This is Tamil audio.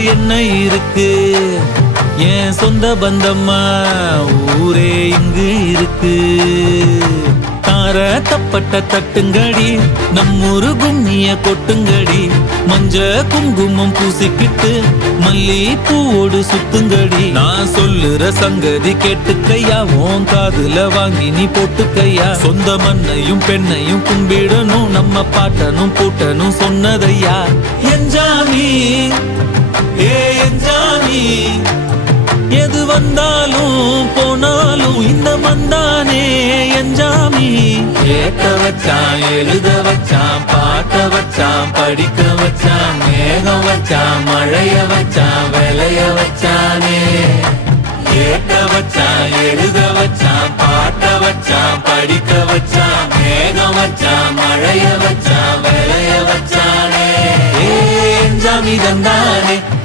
என்ன இருக்கு என் சொந்த பந்தம்மா ஊரே இங்கு இருக்கு. தார தப்பட்ட தட்டுங்கடி நம்மூரு கும்மிய கொட்டுங்கடி. மஞ்ச குங்குமம் பூசிக்கிட்டு மல்லி பூவோடு சுத்துங்கடி. நான் சொல்லுற சங்கதி கேட்டுக்கையா, உன் காதுல வாங்கி நீ போட்டுக்கையா. சொந்த மண்ணையும் பெண்ணையும் கும்பிடணும், நம்ம பாட்டனும் பூட்டனும் சொன்னதையா. என்ஜாமி ஏ என்ஜாமி, எது வந்தாலும் போனாலும் இந்த மந்தானே என்ஜாமி. கேட்க வச்சான், எழுத வச்சான், பாட்ட வச்சான், படிக்க வச்சான், மேகம் வச்சான், மழைய வச்சான், விளைய வச்சானே. கேட்க வச்சான், எழுத வச்சான், பாட்ட வச்சான், படிக்க வச்சான், மேகம் வச்சான், மழைய வச்சான், விளைய வச்சானே. ஏ என்ஜாமி தந்தானே.